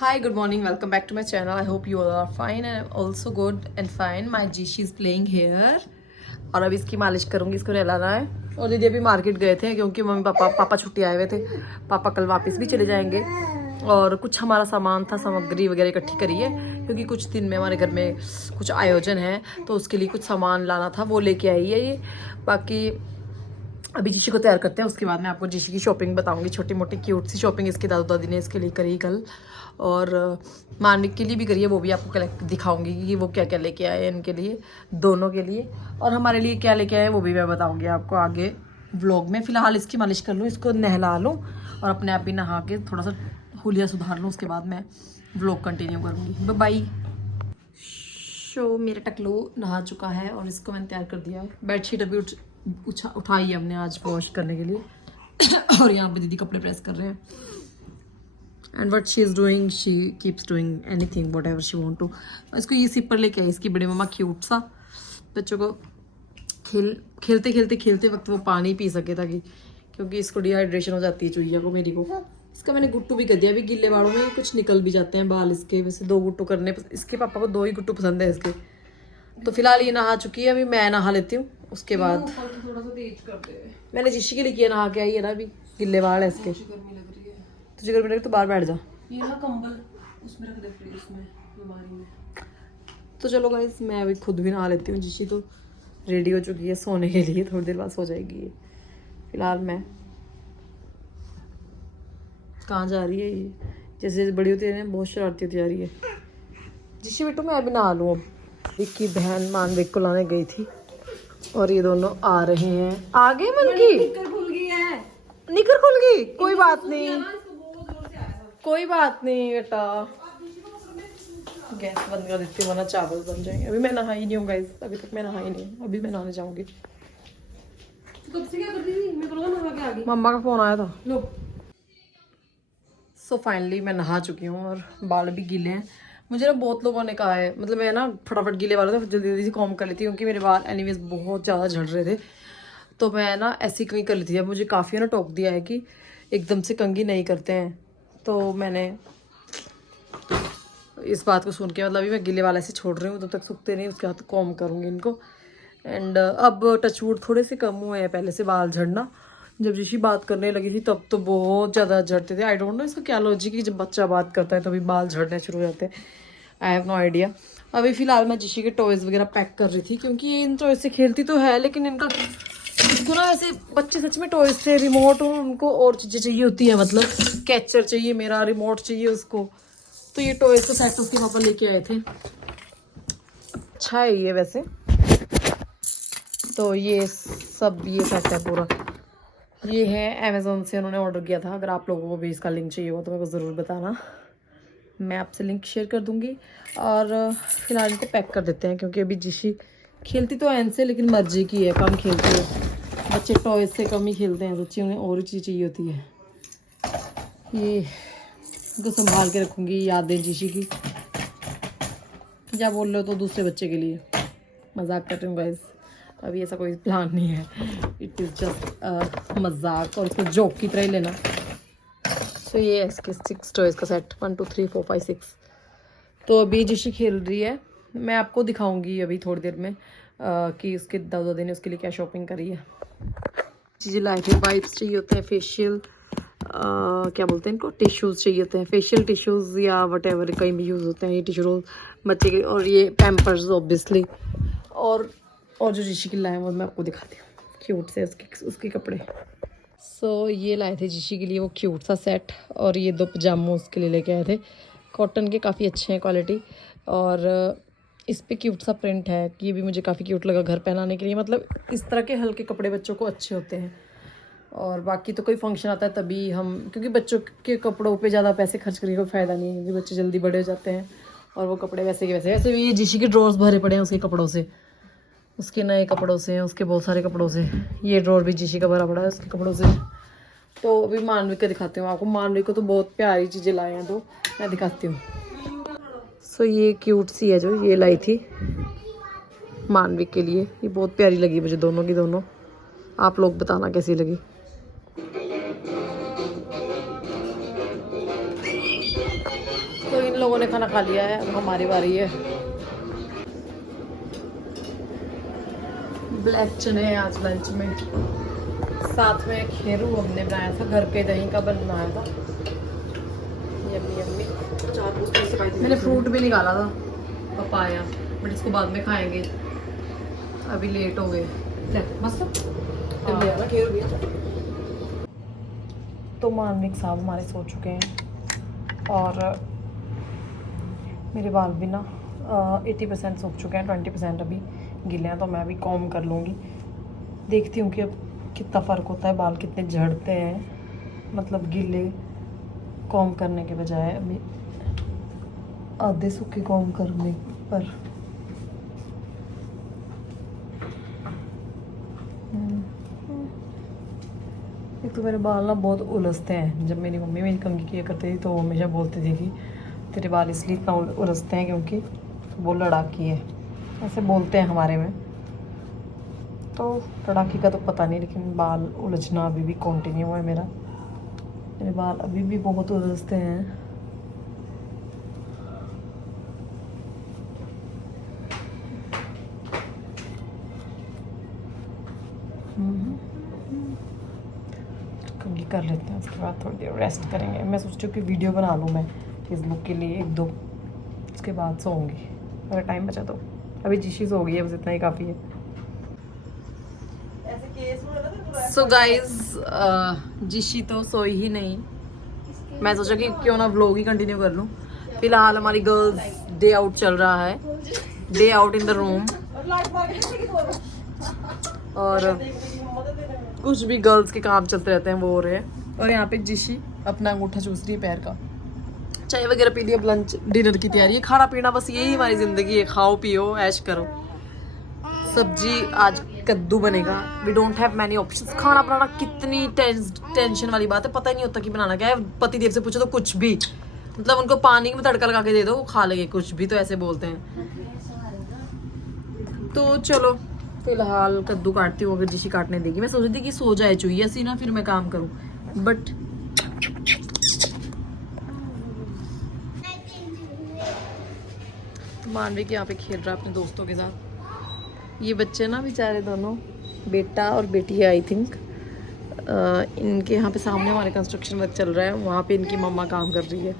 Hi, good morning. Welcome back to my channel. I hope you all are fine and I'm also good and fine. My Jishi is playing here. और अभी इसकी मालिश करूंगी, इसको नहलाना है। और दीदी अभी मार्केट गए थे क्योंकि मम्मी पापा छुट्टी आए हुए थे। पापा कल वापस भी चले जाएंगे और कुछ हमारा सामान था, सामग्री वगैरह इकट्ठी करी है क्योंकि कुछ दिन में हमारे घर में कुछ आयोजन है तो उसके लिए कुछ सामान लाना था, वो लेके आई है ये। बाकी अभी जीशी को तैयार करते हैं, उसके बाद मैं आपको जीशी की शॉपिंग बताऊंगी। छोटी मोटी क्यूट सी शॉपिंग इसके दादू दादी ने इसके लिए करी कल, और मानविक के लिए भी करी है, वो भी आपको कलेक्ट दिखाऊंगी कि वो क्या क्या लेके आए हैं इनके लिए, दोनों के लिए। और हमारे लिए क्या लेके आए हैं वो भी मैं बताऊंगी आपको आगे व्लॉग में। फिलहाल इसकी मालिश कर लूँ, इसको नहला लूँ और अपने आप भी नहा के थोड़ा सा हुलिया सुधार लूँ, उसके बाद मैं व्लॉग कंटिन्यू करूँगी। बाय। शो मेरा टकलू नहा चुका है और इसको मैंने तैयार कर दिया है। बेडशीट अभी उठाई है हमने आज वॉश करने के लिए और यहाँ पे दीदी कपड़े प्रेस कर रहे हैं। And what she is doing, she keeps doing anything whatever she want to. इसको ये सिपर लेके आई इसकी बड़ी मम्मा, क्यूट सा। बच्चों को खेलते वक्त वो पानी पी सके, ताकि क्योंकि इसको डिहाइड्रेशन हो जाती है चुईया को, मेरी को। इसका मैंने गुट्टू भी कर दिया, अभी गिल्ले बालों में कुछ निकल भी जाते हैं बाल इसके। वैसे 2 गुट्टू करने, इसके पापा को 2 ही गुट्टू पसंद है इसके। तो फिलहाल ये नहा चुकी है, अभी मैं नहा लेती हूँ, उसके बाद थोड़ा सा तेज कर दे। मैंने जिशी के लिए किया, नहा के आई है ना, अभी गिल्ले बाल है इसके। गर्मी लग रही है तुझे गर्मी लगी तो बाहर बैठ जा। ये ना कंबल उसमें रख दे फ्रिज में, अलमारी में। तो चलो गाइस, मैं अभी खुद भी नहा लेती हूँ। जिशी तो रेडी हो चुकी है सोने के लिए, थोड़ी देर बाद सो जाएगी ये। फिलहाल मैं कहाँ जा रही है ये, जैसे जैसे बड़ी होती है ना बहुत शरारती होती जा रही है। जिशी बेटू मैं अभी नहा लूँ। अब विक्की बहन मानविक को लाने गई थी और ये दोनों आ रहे हैं। आगे मन की निकर खुल गई है, निकर खुल गई, कोई बात नहीं, कोई बात नहीं बेटा। गैस बंद कर देती हूँ वरना चावल बन जाएंगे। अभी मैं नहाई नहीं हूँ गाइस, अभी तक मैं नहाई नहीं, अभी मैं नहाने जाऊंगी। कब से क्या कर रही थी? मैं तो नहा के आ गई। मम्मा का फोन आया था। लो सो फाइनली मैं नहा चुकी हूँ और बाल भी गीले हैं। मुझे ना बहुत लोगों ने कहा है, मतलब मैं ना फटाफट गीले वाले थे जल्दी जल्दी से कॉम कर लेती हूँ क्योंकि मेरे बाल एनीवेज बहुत ज़्यादा झड़ रहे थे, तो मैं ना ऐसी कंघी कर लेती है। मुझे काफ़ी ना टोक दिया है कि एकदम से कंघी नहीं करते हैं, तो मैंने इस बात को सुन के मतलब अभी मैं गीले वाले से छोड़ रही हूँ, तब तक सूखते नहीं, उसके बाद कॉम करूँगी इनको। एंड अब टचवुड थोड़े से कम हुए हैं पहले से बाल झड़ना। जब ऋषि बात करने लगी थी तब तो बहुत ज़्यादा झड़ते थे। आई डोंट नो इसका क्या लॉजिक है, जब बच्चा बात करता है तभी बाल झड़ने शुरू हो जाते हैं। I have no idea. अभी फ़िलहाल मैं ऋषि के टॉयज़ वगैरह पैक कर रही थी क्योंकि ये इन टॉयज़ से खेलती तो है, लेकिन इनका इसको ना ऐसे बच्चे सच में टॉयज़ से रिमोट, उनको और चीज़ें चाहिए होती है, मतलब कैचर चाहिए, मेरा रिमोट चाहिए उसको। तो ये टॉयज़ का सेट उसके पापा लेके आए थे। अच्छा है ये वैसे, तो ये सब ये सेट है पूरा। ये है अमेज़ोन से उन्होंने ऑर्डर किया था। अगर आप लोगों को भी इसका लिंक चाहिए हो तो मेरे को ज़रूर बताना, मैं आपसे लिंक शेयर कर दूँगी। और फिलहाल इनको पैक कर देते हैं क्योंकि अभी जिशी खेलती तो है इनसे, लेकिन मर्जी की है, कम खेलती है। बच्चे टॉयज़ से कम ही खेलते हैं, सच्ची उन्हें और ही चीज़ चाहिए होती है। ये इनको संभाल के रखूँगी, यादें जिशी की। क्या बोल रहे हो तो दूसरे बच्चे के लिए मजाक कर रही हूँ गाइस, अभी ऐसा कोई प्लान नहीं है, इट इज़ जस्ट मजाक, और उसको जोक की तरह ही लेना। तो ये है इसके 6 टॉयज़ का सेट, 1 2 3 4 5 6। तो अभी जिशी खेल रही है, मैं आपको दिखाऊंगी अभी थोड़ी देर में कि उसके दादा दादी ने उसके लिए क्या शॉपिंग करी है। चीज़ें लाए थे, वाइप्स चाहिए होते हैं, फेशियल क्या बोलते हैं इनको, टिश्यूज़ चाहिए होते हैं, फेशियल टिश्यूज़ या वट एवर कहीं भी यूज़ होते हैं ये टिश्यू रोल बच्चे के। और ये पैम्पर्स ऑब्वियसली, और जो जिशी की लाए वो मैं आपको दिखाती हूँ, क्यूट से उसके कपड़े। सो ये लाए थे जिशी के लिए वो क्यूट सा सेट, और ये 2 पजामो उसके लिए लेके आए थे, कॉटन के, काफ़ी अच्छे हैं क्वालिटी। और इस पे क्यूट सा प्रिंट है, कि ये भी मुझे काफ़ी क्यूट लगा घर पहनाने के लिए। मतलब इस तरह के हल्के कपड़े बच्चों को अच्छे होते हैं। और बाकी तो कोई फंक्शन आता है तभी हम, क्योंकि बच्चों के कपड़ों पे ज़्यादा पैसे खर्च करने का फ़ायदा नहीं है क्योंकि बच्चे जल्दी बड़े हो जाते हैं और वो कपड़े वैसे के वैसे भी। ये जिशी के ड्रॉर्स भरे पड़े हैं उसके कपड़ों से, उसके नए कपड़ों से, उसके बहुत सारे कपड़ों से। ये ड्रॉर भी जिशी का भरा पड़ा है उसके कपड़ों से। तो अभी मानविक का दिखाती हूँ आपको। मानविक को तो बहुत प्यारी चीज़ें लाई हैं, तो मैं दिखाती हूँ। सो ये क्यूट सी है जो ये लाई थी मानविक के लिए, ये बहुत प्यारी लगी मुझे दोनों की दोनों। आप लोग बताना कैसी लगी। तो लोगों ने खाना खा लिया है, अब हमारी बारी है। ब्लैक चने हैं आज लंच में, साथ में खेरू हमने बनाया था, घर पे दही का बनाया था। Yummy yummy. मैंने फ्रूट भी निकाला था, पपाया, बट इसको बाद में खाएंगे, अभी लेट हो गए। बस तो मानविक साहब हमारे सो चुके हैं और मेरे बाल भी ना 80% सूख चुके हैं, 20% अभी गिले हैं, तो मैं अभी कॉम कर लूँगी। देखती हूँ कि अब कितना फ़र्क होता है, बाल कितने झड़ते हैं, मतलब गिले कॉम करने के बजाय अभी आधे सूखे कॉम करने पर। एक तो मेरे बाल ना बहुत उलझते हैं। जब मेरी मम्मी मेरी कंघी किया करती थी तो वो हमेशा बोलती थी कि तेरे बाल इसलिए इतना उलझते हैं क्योंकि वो लड़ाकी है, ऐसे बोलते हैं हमारे में। तो लड़ाकी का तो पता नहीं, लेकिन बाल उलझना अभी भी कंटिन्यू है मेरा। मेरे बाल अभी भी बहुत उलझते हैं। कंघी कर लेते हैं, उसके बाद थोड़ी देर रेस्ट करेंगे। मैं सोच रही हूँ कि वीडियो बना लूँ मैं फेसबुक के लिए 1-2, उसके बाद सोऊंगी अगर टाइम बचा तो। अभी जिशी हो गई है, बस इतना ही काफ़ी है। सो गाइज जिशी तो सोई ही नहीं, मैं सोचा कि क्यों ना व्लॉग ही कंटिन्यू कर लूँ। फिलहाल हमारी गर्ल्स डे आउट चल रहा है, day out in the room, और कुछ भी गर्ल्स के काम चलते रहते हैं वो हो रहे हैं। और यहाँ पे जिशी अपना अंगूठा चूस रही है पैर का। चाय वगैरह पी ली, अब लंच डिनर की तैयारी है। खाना पीना बस यही हमारी ज़िंदगी है, खाओ पियो ऐश करो। सब्जी आज कद्दू बनेगा। We don't have many options. खाना बनाना कितनी टेंशन वाली बात है, पता ही नहीं होता कि बनाना क्या है। पति देव से पूछो तो कुछ भी, मतलब उनको पानी में तड़का लगा के दे दो वो खा लेंगे, कुछ भी तो ऐसे बोलते हैं। तो चलो फिलहाल कद्दू काटती हूँ, अगर जिशी काटने देगी। मैं सोच रही थी कि सो जाए चुई ऐसी ना, फिर मैं काम करूँ, बट मानविक यहाँ पे खेल रहा है अपने दोस्तों के साथ। ये बच्चे ना बेचारे दोनों, बेटा और बेटी है आई थिंक, इनके यहाँ पे सामने हमारे कंस्ट्रक्शन वर्क चल रहा है, वहाँ पे इनकी मम्मा काम कर रही है।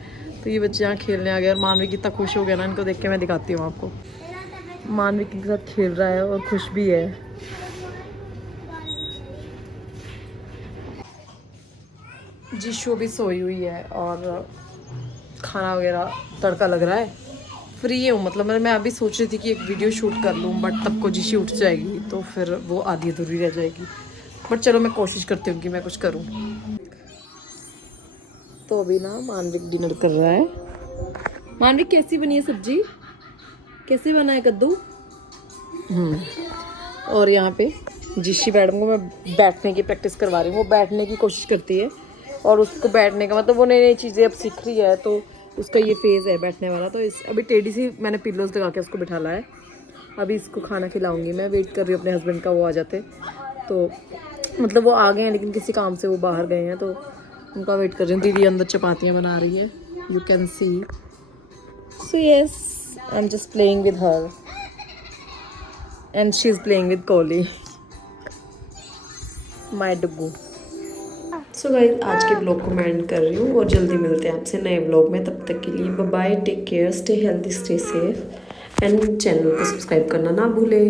तो ये बच्चे यहाँ खेलने आ गए और मानविक कितना खुश हो गया ना, इनको देख के मैं दिखाती हूँ आपको। मानविक के साथ खेल रहा है और खुश भी है। जिशु भी सोई हुई है और खाना वगैरह तड़का लग रहा है। फ्री हूँ, मतलब मैं अभी सोच रही थी कि एक वीडियो शूट कर लूँ, बट तब को जिशी उठ जाएगी तो फिर वो आधी अधूरी रह जाएगी। बट चलो मैं कोशिश करती हूँ कि मैं कुछ करूँ। तो अभी ना मानविक डिनर कर रहा है। मानविक कैसी बनी है सब्जी, कैसे बना है कद्दू? और यहाँ पे जिशी मैडम को मैं बैठने की प्रैक्टिस करवा रही हूँ। वो बैठने की कोशिश करती है और उसको बैठने का मतलब वो नई नई चीज़ें अब सीख रही है, तो उसका ये फेज़ है बैठने वाला। तो इस अभी टेढ़ी सी मैंने पिल्लोज लगा के उसको बिठाला है। अभी इसको खाना खिलाऊंगी मैं। वेट कर रही हूँ अपने हस्बैंड का, वो आ जाते। तो मतलब वो आ गए हैं लेकिन किसी काम से वो बाहर गए हैं, तो उनका वेट कर रही हूँ। दीदी अंदर चपातियाँ बना रही है, you can see. So yes, I am just playing with her and she is playing with Kohli, my डुगू। सो गाइस आज के ब्लॉग को मैं एंड कर रही हूँ और जल्दी मिलते हैं आपसे नए ब्लॉग में। तब तक के लिए bye bye, take care, stay healthy, stay safe and channel को सब्सक्राइब करना ना भूले।